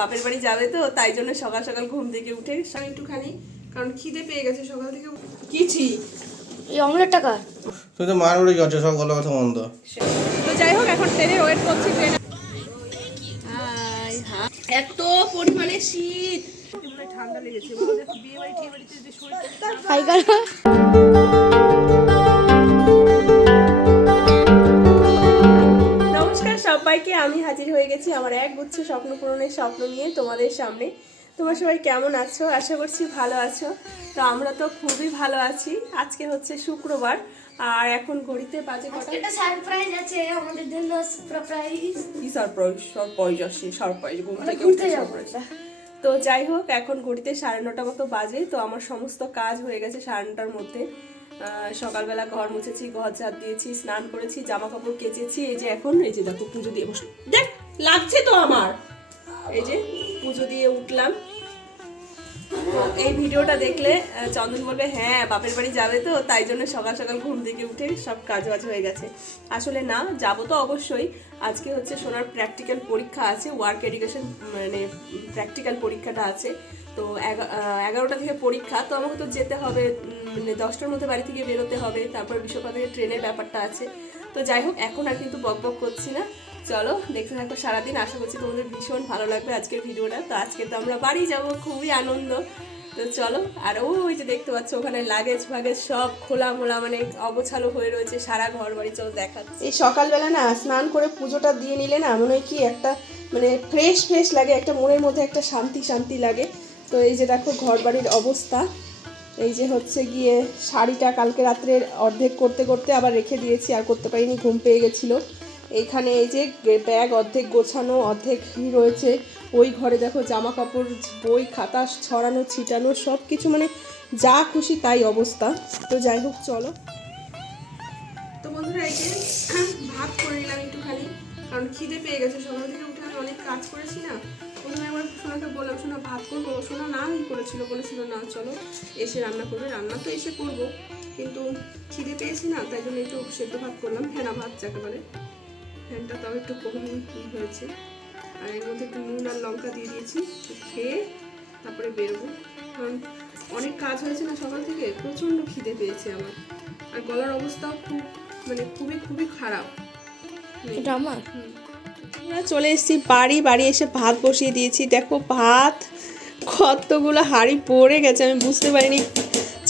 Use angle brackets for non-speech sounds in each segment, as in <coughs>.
বাপের বাড়ি যাবে তো তাই জন্য সকাল সকাল ঘুম থেকে উঠে সব একটুখানি কারণ খিদে পেয়ে গেছে সকাল থেকে কিছি এই অমলেট টাকা। তুই তো মার উড়ে যাচ্ছে সব গলা কথা বন্ধ। তো যাই হোক এখন ট্রেনে ওয়েট করছি ট্রেনে এত পরিমাণে শীত। ঠান্ডা লেগেছে বিয়ে বাড়ি টিয়ে বাড়িতে সবাইকে আমি হাজির হয়ে গেছি আমার এক গুচ্ছ স্বপ্ন পূরণের স্বপ্ন নিয়ে তোমাদের সামনে। তোমরা সবাই কেমন আছো? আশা করছি ভালো আছো। তো আমরা তো খুবই ভালো আছি। আজকে হচ্ছে শুক্রবার আর এখন ঘড়িতে বাজে কটা? একটা সারপ্রাইজ আছে আমাদের জন্য সারপ্রাইজ কি সারপ্রাইজ সারপ্রাইজ আসছে সারপ্রাইজ ঘুম থেকে উঠে যাব। তো যাই হোক এখন ঘড়িতে সাড়ে নটা মতো বাজে। তো আমার সমস্ত কাজ হয়ে গেছে সাড়ে নটার মধ্যে। আহ, সকালবেলা ঘর মুছেছি ঘর ঝাড় দিয়েছি স্নান করেছি জামা কাপড় কেচেছি। এই যে এখন এই যে দেখো পুজো দিয়ে বসে দেখ! লাগছে তো আমার। এই যে পুজো দিয়ে উঠলাম। এই ভিডিওটা দেখলে চন্দন বলবে হ্যাঁ বাপের বাড়ি যাবে তো, তাই জন্য সকাল সকাল ঘুম থেকে উঠে সব কাজ বাজ হয়ে গেছে। আসলে না, যাব তো অবশ্যই। আজকে হচ্ছে সোনার প্র্যাকটিক্যাল পরীক্ষা আছে ওয়ার্ক এডুকেশন মানে প্র্যাকটিক্যাল পরীক্ষাটা আছে। তো এগারোটা থেকে পরীক্ষা, তো আমাকে তো যেতে হবে মানে দশটার মধ্যে বাড়ি থেকে বেরোতে হবে। তারপর বিশ্বকাপ থেকে ট্রেনের ব্যাপারটা আছে। তো যাই হোক, এখন আর কিন্তু বক বক করছি না। চলো, দেখতে থাকো সারাদিন। আশা করছি তোমাদের ভীষণ ভালো লাগবে আজকের ভিডিওটা। তো আজকে তো আমরা বাড়ি যাব, খুবই আনন্দ। তো চলো, আর ওই যে দেখতে পাচ্ছ, ওখানে লাগেজ ফাগেজ সব খোলা মোলা মানে অগোছালো হয়ে রয়েছে সারা ঘর বাড়ি। চলো দেখাচ্ছে। এই সকালবেলা না স্নান করে পুজোটা দিয়ে নিলে না মনে হয় কি একটা মানে ফ্রেশ ফ্রেশ লাগে, একটা মনের মধ্যে একটা শান্তি শান্তি লাগে। তো এই যে দেখো ঘর বাড়ির অবস্থা। এই যে হচ্ছে গিয়ে শাড়িটা কালকে রাত্রে অর্ধেক করতে করতে আবার রেখে দিয়েছি, আর করতে পারিনি, ঘুম পেয়ে গেছিল। এইখানে এই যে ব্যাগ অর্ধেক গোছানো, অর্ধেক রয়েছে। ওই ঘরে দেখো জামা কাপড় বই, খাতা ছড়ানো, ছিটানো সব কিছু মানে যা খুশি তাই অবস্থা। তো যাই হোক, চলো। তো বন্ধুরা, এই যে ভাত করে নিলাম একটুখানি, কারণ খিদে পেয়ে গেছে। সকাল থেকে উঠে আমি অনেক কাজ করেছি না। প্রথমে একবার সোনাকে বললাম, সোনা, ভাত করব। সোনা নাই করেছিল, বলেছিল, না, চলো এসে রান্না করবে। রান্না তো এসে করব, কিন্তু খিদে পেয়েছি না, তাই জন্য একটু সেদ্ধ ভাত করলাম, ফেনা ভাত যাকে বলে। ফ্যানটা তাও একটু কম হয়েছে আর এর মধ্যে একটু নুন আর লঙ্কা দিয়ে দিয়েছি খেয়ে তারপরে বেরোবো। কারণ অনেক কাজ হয়েছে না সকাল থেকে প্রচণ্ড খিদে পেয়েছে আমার। আর গলার অবস্থাও খুব মানে খুবই খুবই খারাপ। এটা আমার? আমরা চলে এসেছি বাড়ি বাড়ি এসে ভাত বসিয়ে দিয়েছি। দেখো ভাত কতগুলো হাঁড়ি পড়ে গেছে আমি বুঝতে পারিনি।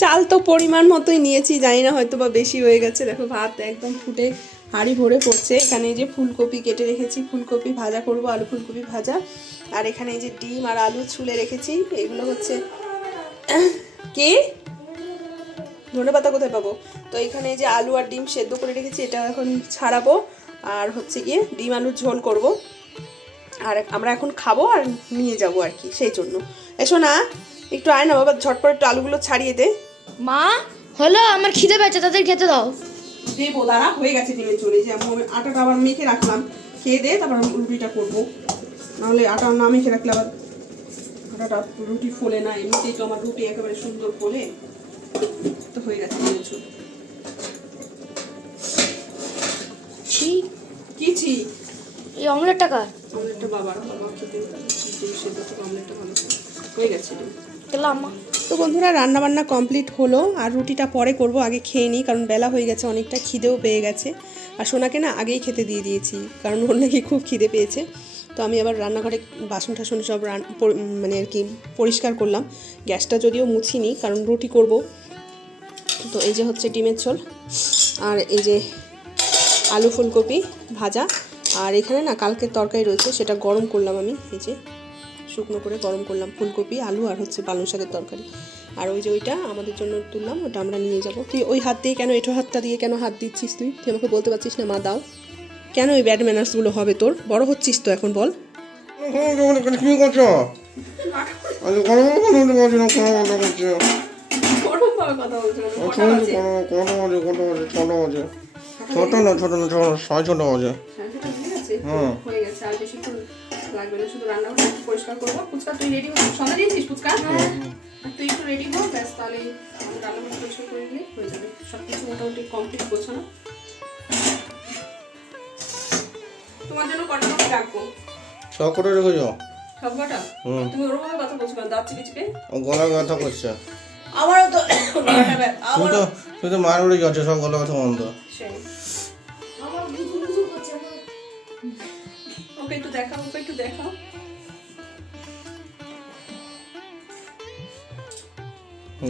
চাল তো পরিমাণ মতোই নিয়েছি জানি না হয়তো বা বেশি হয়ে গেছে। দেখো ভাত একদম ফুটে হাঁড়ি ভরে পড়ছে। এখানে যে ফুলকপি কেটে রেখেছি। ফুলকপি ভাজা করব, আলু ফুলকপি ভাজা। আর এখানে এই যে ডিম আর আলু ছুলে রেখেছি। এগুলো হচ্ছে কে? ধনে পাতা কোথায় পাবো? তো এখানে যে আলু আর ডিম সেদ্ধ করে রেখেছি, এটা এখন ছাড়াবো। আর হচ্ছে গিয়ে ডিম আলুর ঝোল করব। আর আমরা এখন খাব আর নিয়ে যাব আর কি, সেই জন্য। এসো না একটু আয় না বাবা, ঝটপট একটু আলুগুলো ছাড়িয়ে দে। মা, হলো, আমার খিদে পেয়েছে, তাদের খেতে দাও। দেবো দাঁড়া হয়ে গেছে ডিমের চলে যে আমি আটাটা আবার মেখে রাখলাম খেয়ে দিয়ে তারপর আমি রুটিটা করব। নাহলে আটা না মেখে রাখলে আবার আটাটা রুটি ফোলে না এমনিতেই তো আমার রুটি একেবারে সুন্দর ফোলে। তো হয়ে গেছে ডিমের ঝোল ছি কি এই অমলেট টাকা অমলেটটা বাবার বাবা খেতে। অমলেটটা ভালো হয়ে গেছে। আম্মা। তো বন্ধুরা রান্না বান্না কমপ্লিট হলো আর রুটিটা পরে করব, আগে খেয়ে নিই, কারণ বেলা হয়ে গেছে, অনেকটা খিদেও পেয়ে গেছে। আর সোনাকে না আগেই খেতে দিয়ে দিয়েছি, কারণ ওর নাকি খুব খিদে পেয়েছে। তো আমি আবার রান্নাঘরে বাসন টাসন সব মানে আর কি পরিষ্কার করলাম। গ্যাসটা যদিও মুছিনি, কারণ রুটি করব। তো এই যে হচ্ছে ডিমের ঝোল, আর এই যে আলু ফুলকপি ভাজা। আর এখানে না কালকের তরকারি রয়েছে, সেটা গরম করলাম আমি, এই যে। শুকনো করে গরম করলাম ফুলকপি আলু আর হচ্ছে পালং শাকের তরকারি আর ওই যে ওইটা আমাদের জন্য তুললাম ওটা আমরা নিয়ে যাব তুই ওই হাত দিয়ে কেন এটো হাতটা দিয়ে কেন হাত দিচ্ছিস তুই তুই আমাকে বলতে পারছিস না মা দাও কেন ওই ব্যাড ম্যানার্সগুলো হবে তোর বড় হচ্ছিস তো এখন বল কি করছ ছোট না ছোট না ছোট না সাড়ে ছোট। হয়ে শুধু রান্না করে পরিষ্কার করব। ফুচকা তুই রেডি সন্ধ্যা দিয়েছিস ফুচকা? আর তুই একটু রেডি হো ব্যাস তাহলে আমি রান্না পরিষ্কার করে নিলে হয়ে যাবে। সব কিছু মোটামুটি কমপ্লিট গোছানো। তোমার জন্য কটা রাখব? শখ করে রেখেছো? সব তুমি ওরকম কথা বলছো কেন? দাঁত চিপে চিপে ও গলা ব্যথা করছে। আমারও তো <coughs> আমারও তো তুই তো মায়ের যাচ্ছে সব গলা কথা বন্ধ। সেই।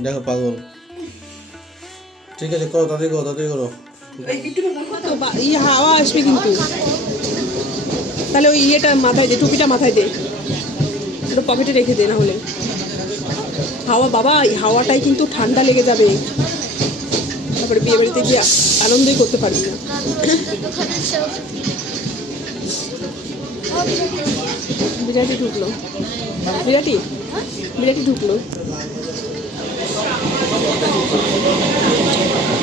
দেখো পাগল। ঠিক আছে করো তাড়াতাড়ি করো তাড়াতাড়ি করো। ইয়ে হাওয়া আসবে কিন্তু। তাহলে ওই ইয়েটা মাথায় দে টুপিটা মাথায় দে। ওটা পকেটে রেখে দে না হলে হাওয়া বাবা এই হাওয়াটাই কিন্তু ঠান্ডা লেগে যাবে। তারপরে বিয়ে বাড়িতে গিয়ে আনন্দই করতে পারবি না। বিরাটি ঢুকলো। বিরাটি বিরাটি ঢুকলো। 本当に。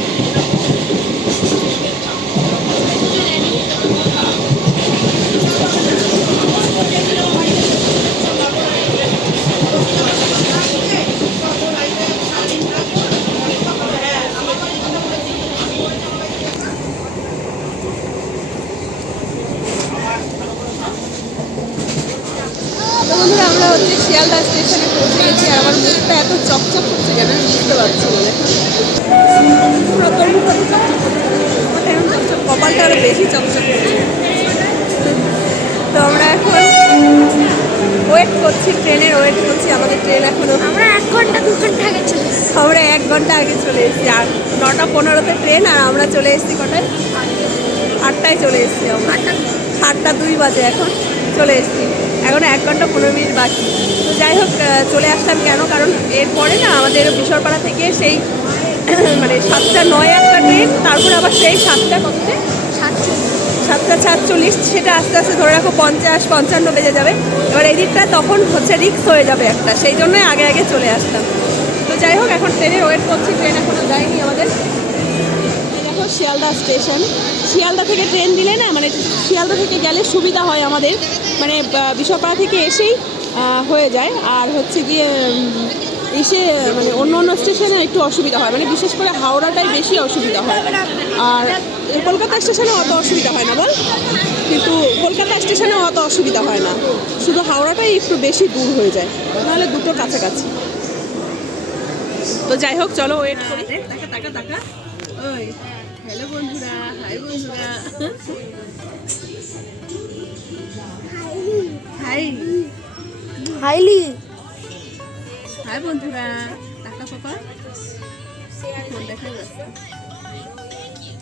তো আমরা এখন ওয়েট করছি ট্রেনের ওয়েট করছি আমাদের ট্রেন এখনও আমরা এক ঘণ্টা দু ঘণ্টা আগে চলে। আমরা এক ঘণ্টা আগে চলে এসেছি আর নটা পনেরোতে ট্রেন আর আমরা চলে এসেছি কটায়? আটটায় চলে এসেছি আমরা। আটটা। দুই বাজে এখন চলে এসেছি। এখন এক ঘণ্টা পনেরো মিনিট বাকি। তো যাই হোক চলে আসলাম কেন? কারণ এরপরে না আমাদের বিশরপাড়া থেকে সেই <clears throat> মানে সাতটা নয় একটা ট্রেন তারপর আবার সেই সাতটা কততে? সাতটা সাতচল্লিশ, সেটা আস্তে আস্তে ধরে রাখো, পঞ্চাশ, পঞ্চান্ন বেজে যাবে। এবার এদিকটা তখন হচ্ছে রিক্স হয়ে যাবে একটা, সেই জন্যই আগে আগে চলে আসতাম। তো যাই হোক, এখন ট্রেনের ওয়েট করছি, ট্রেন এখনও যায়নি আমাদের। দেখো শিয়ালদা স্টেশন। শিয়ালদা থেকে ট্রেন দিলে না মানে শিয়ালদা থেকে গেলে সুবিধা হয় আমাদের। মানে বিশ্বপাড়া থেকে এসেই হয়ে যায়। আর হচ্ছে গিয়ে এসে মানে অন্য অন্য স্টেশনে একটু অসুবিধা হয়। মানে বিশেষ করে হাওড়াটাই বেশি অসুবিধা হয়। আর কলকাতা স্টেশনে অত অসুবিধা হয় না বল। কিন্তু কলকাতা স্টেশনে অত অসুবিধা হয় না। শুধু হাওড়াটাই একটু বেশি দূর হয়ে যায় নাহলে দুটো কাছাকাছি। তো যাই হোক চলো ওয়েট করি। টাকা টাকা টাকা ওই হ্যালো বন্ধুরা হাই বন্ধুরা। High highly. হাই বন্ধুরা টাকা পাপা। ফোন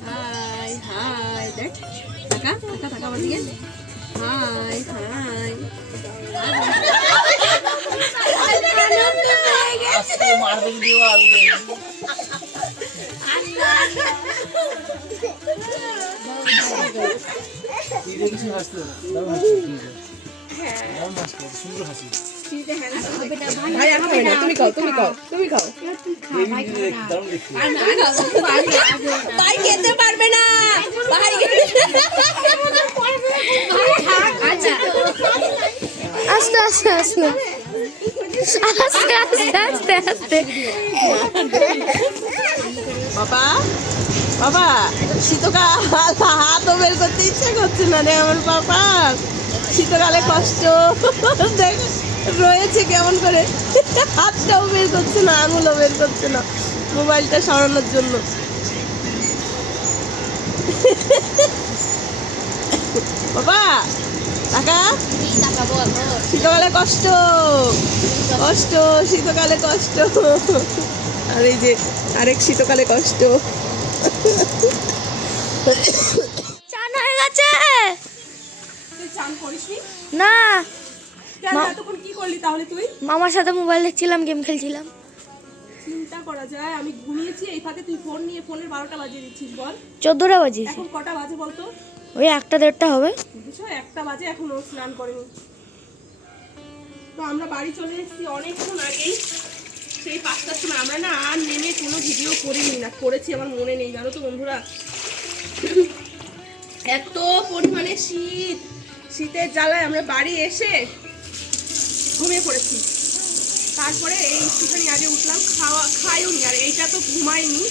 দেখাই যাচ্ছে হাই হাই দেখ টাকা টাকা টাকা আমার দিকে হাই হাই ভাই খেতে পারবে না ভাই আস্তে আস্তে। আস্তে আস্তে আস্তে আস্তে আস্তে বাবা বাবা শীতকাল হাতও বের করতে ইচ্ছে করছে না রে আমার বাবা শীতকালে কষ্ট দেখ রয়েছে কেমন করে? হাতটাও বের করছে না আঙুলও বের করছে না মোবাইলটা সরানোর জন্য। বাবা টাকা শীতকালে কষ্ট কষ্ট শীতকালে কষ্ট। আর এই যে আরেক শীতকালে কষ্ট। চান হয়ে গেছে? না। এতক্ষণ কি করলি তাহলে তুই? মামার সাথে মোবাইল দেখছিলাম গেম খেলছিলাম। চিন্তা করা যায় আমি ঘুমিয়েছি এই ফাঁকে তুই ফোন নিয়ে ফোনের বারোটা বাজিয়ে দিচ্ছিস বল। চোদ্দোটা বাজিয়েছি। এখন কটা বাজে বলতো? ওই একটা দেড়টা হবে। বুঝছ? একটা বাজে এখনও স্নান করেনি। তো আমরা বাড়ি চলে এসেছি অনেকক্ষণ আগেই। সেই পাঁচটার সময় আমরা না আর নেমে কোনো ভিডিও করিনি না করেছি আমার মনে নেই জানো তো বন্ধুরা? এত পরিমাণে শীত শীতের জ্বালায় আমরা বাড়ি এসে ঘুমিয়ে পড়েছি। তারপরে এই একটুখানি আগে উঠলাম খাওয়া খাইও নি আর এইটা তো ঘুমাইনি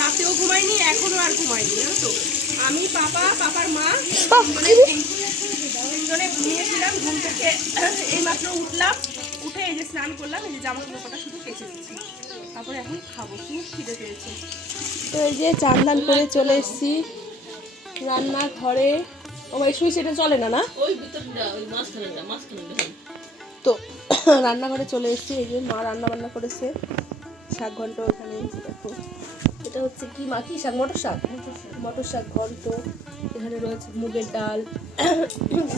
রাতেও ঘুমাইনি এখনও আর ঘুমাইনি জানো তো? আমি পাপা পাপার মা মানে দুজনে ঘুমিয়েছিলাম ঘুম থেকে এই মাত্র উঠলাম উঠে এই যে স্নান করলাম এই যে জামা কাপড়টা শুধু কেচে দিচ্ছি। তারপরে এখন খাব খুব খিদে পেয়েছে। তো এই যে চান দান করে চলে এসেছি রান্না ঘরে ও ভাই সুইচ এটা চলে না না? তো রান্নাঘরে চলে এসেছি এই যে মা রান্না বান্না করেছে। শাক ঘন্ট ওখানে দেখো। এটা হচ্ছে কি মা? কি শাক? মটর শাক? মটর শাক ঘন্ট। এখানে রয়েছে মুগের ডাল।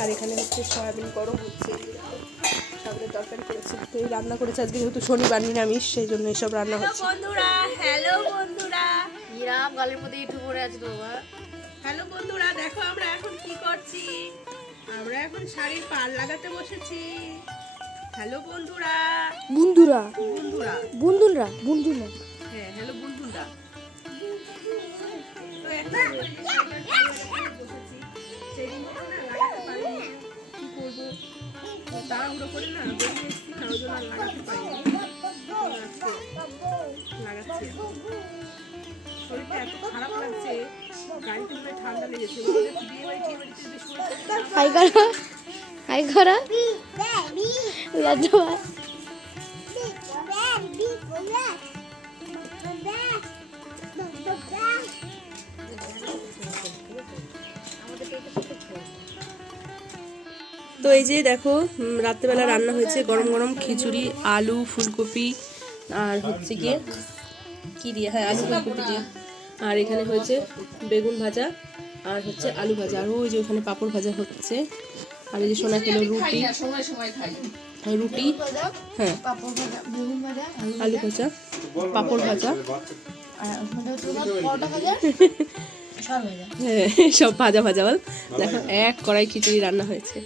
আর এখানে হচ্ছে সয়াবিন গরম হচ্ছে। সয়াবিনের তরকারি করেছে। তো রান্না করেছে। আজকে যেহেতু শনিবার নিরামিষ সেই জন্য এইসব রান্না হচ্ছে। বন্ধুরা হ্যালো বন্ধুরা। ইরাম গালের মধ্যে ইটু পড়ে আছে বাবা হ্যালো বন্ধুরা দেখো আমরা এখন কি করছি? আমরা এখন শাড়ির পাল লাগাতে বসেছি। হ্যালো বন্ধুরা। বন্ধুরা। বন্ধুরা। বন্ধুরা বন্ধুরা। হ্যাঁ হ্যালো বন্ধুরা। তো এখন বসেছি। সেই জিনিসটা না লাগাতে পারিনি। কি করব? তাড়াহুড়ো করে না তার জন্য লাগাতে পারিনি। লাগাচ্ছি। শরীরটা এত খারাপ লাগছে গাড়িতে ঠান্ডা লেগেছে। বলে বিয়ে বাড়ি টিয়ে বাড়িতে যদি শরীরটা হাই করা। হাই করা। তো এই যে দেখো রাত্রেবেলা রান্না হয়েছে গরম গরম খিচুড়ি, আলু, ফুলকপি, আর হচ্ছে গিয়ে কি দিয়ে? হ্যাঁ আলু, ফুলকপি দিয়ে। আর এখানে হয়েছে বেগুন ভাজা, আর হচ্ছে আলু ভাজা। আর ওই যে ওখানে পাঁপড় ভাজা হচ্ছে। আর এই যে সোনা খেলো রুটি? রুটি হ্যাঁ। আলু ভাজা। পাপড় <laughs> ভাজা। হ্যাঁ সব ভাজা ভাজা বল। দেখো এক কড়াই খিচুড়ি রান্না হয়েছে।